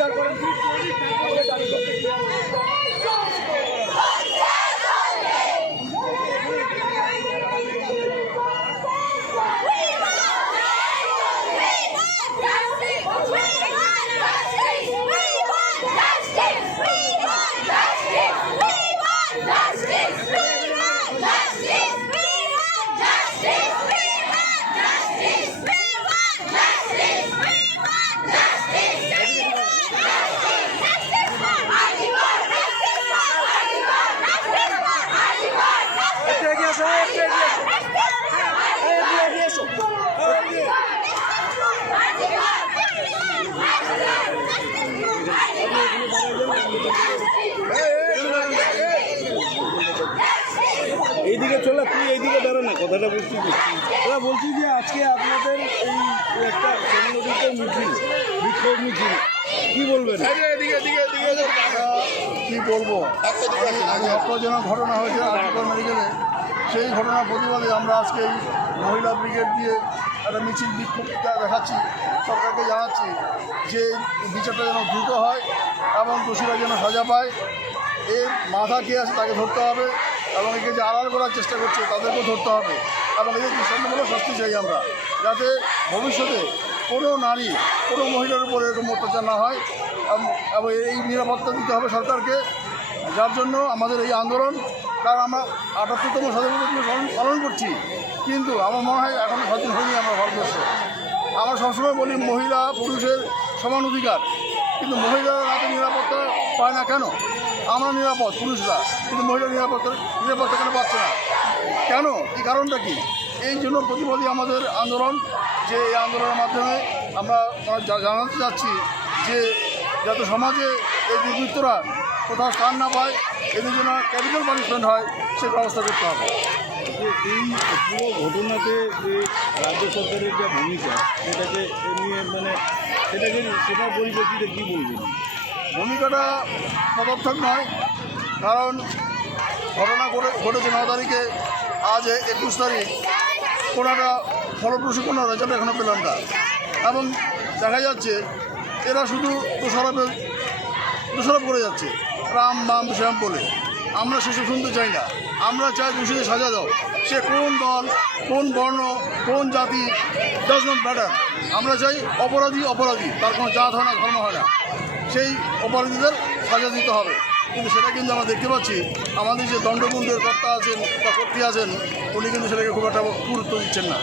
তারপরে কথাটা বুঝতে পারছি দাদা বলছি যে আজকে আপনাদের এই একটা সংগঠিত মিছিল বিক্ষোভ মিছিল। কি বলবেন? কি বলব? আজ ঘটনা হয়েছে আজকের মেডিকেলে সেই ঘটনার প্রতিবাদে আমরা আজকে এই মহিলা ব্রিগেড দিয়ে একটা মিছিল বিক্ষোভ দেখাচ্ছি সরকারকে জানাচ্ছি যে বিচারটা যেন দ্রুত হয় এবং দোষীরা যেন সাজা পায়। এর মাথা কে আছে তাকে ধরতে হবে। এবং একে যে আড়াল করার চেষ্টা করছে, তাদেরকেও ধরতে হবে। এবং এদের দৃষ্টান্তমূলক শাস্তি চাই আমরা, যাতে ভবিষ্যতে কোনো নারী, কোনো মহিলার উপরে এরকম অত্যাচার না হয়, এবং- এই নিরাপত্তা দিতে হবে সরকারকে। যার জন্য আমাদের এই আন্দোলন, কারণ আমরা আটাত্তরতম স্বাধীনতা পালন করছি। কিন্তু আমার মনে হয় এখনও স্বাধীন হয়নি আমরা ভারতবর্ষে। আমরা সবসময় বলি মহিলা, পুরুষের সমান অধিকার। কিন্তু মহিলারা রাতে নিরাপত্তা পায় না কেন? আমরা নিরাপদ, পুরুষরা। কিন্তু মহিলা নিরাপত্তা নিরাপত্তা কেন পাচ্ছে না? কেন? এই কারণটা কি? এই জন্য প্রতিবাদী আমাদের আন্দোলন, যে এই আন্দোলনের মাধ্যমে আমরা জানাতে চাচ্ছি যে যাতে সমাজে এই দুর্বৃত্তরা কোথাও স্থান না পায়, এদের জন্য ক্যাপিটাল পানিশমেন্ট হয়, সে ব্যবস্থা করতে হবে। যে এই পুরো ঘটনাতে যে রাজ্য সরকারের যে ভূমিকা, সেটাকে নিয়ে মানে সেটাকে সেটার পরিপ্রেক্ষিতে কী বলবেন? ভূমিকাটা সদর্থক নয়, কারণ ঘটনা ঘটেছে ন তারিখে। আজ একুশ তারিখ। কোনো একটা ফলপ্রসূ কোনো রেজাল্ট এখনও পেলাম না। এবং দেখা যাচ্ছে, এরা শুধু দোষারোপের দোষারোপ করে যাচ্ছে। রাম, বাম, শ্যাম বলে। আমরা সেসব শুনতে চাই না। আমরা চাই দোষীদের সাজা দাও। সে কোন দল, কোন বর্ণ, কোন জাতি ডাজ নট ম্যাটার আমরা চাই অপরাধী অপরাধী। তার কোনো জাত হয় না, ধর্ম হয় না। সেই অপরাধীদের সাজা দিতে হবে। কিন্তু সেটা কিন্তু আমরা দেখতে পাচ্ছি। আমাদের যে দণ্ডবন্ধের কর্তা আছেন বা কর্ত্রী আছেন, উনি কিন্তু সেটাকে খুব একটা গুরুত্ব দিচ্ছেন না।